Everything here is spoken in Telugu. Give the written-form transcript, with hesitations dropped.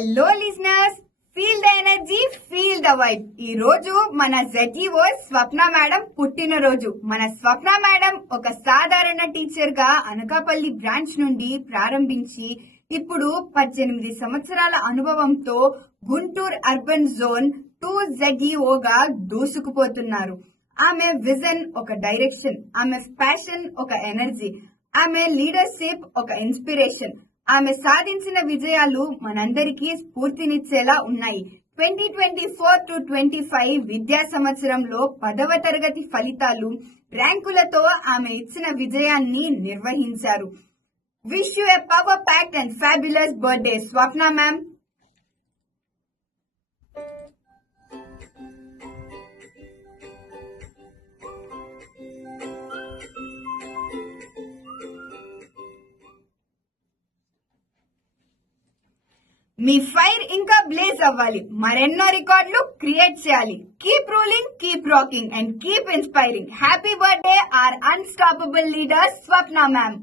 Hello listeners, feel the energy, feel the vibe. ఈ రోజు మన ZEO స్వప్న మేడం పుట్టినరోజు. మన స్వప్న మేడం ఒక సాధారణ టీచర్ గా అనకాపల్లి బ్రాంచ్ నుండి ప్రారంభించి ఇప్పుడు 18 సంవత్సరాల అనుభవంతో గుంటూరు అర్బన్ జోన్ 2 ZEO గా దూసుకుపోతున్నారు. ఆమె విజన్ ఒక డైరెక్షన్, ఆమె ప్యాషన్ ఒక ఎనర్జీ, ఆమె లీడర్షిప్ ఒక ఇన్స్పిరేషన్. ఆమె సాధించిన విజయాలు మనందరికీ స్ఫూర్తినిచ్చేలా ఉన్నాయి. 2024-25 విద్యా సంవత్సరంలో 10వ తరగతి ఫలితాలు ర్యాంకులతో ఆమె ఇచ్చిన విజయాన్ని నిర్వహించారు. Wish you a power packed and fabulous birthday Swapna ma'am. మీ ఫైర్ ఇంకా బ్లేజ్ అవ్వాలి, మరెన్నో రికార్డులు క్రియేట్ చేయాలి. Keep ruling, keep rocking and keep inspiring. Happy birthday our unstoppable leader Swapna ma'am.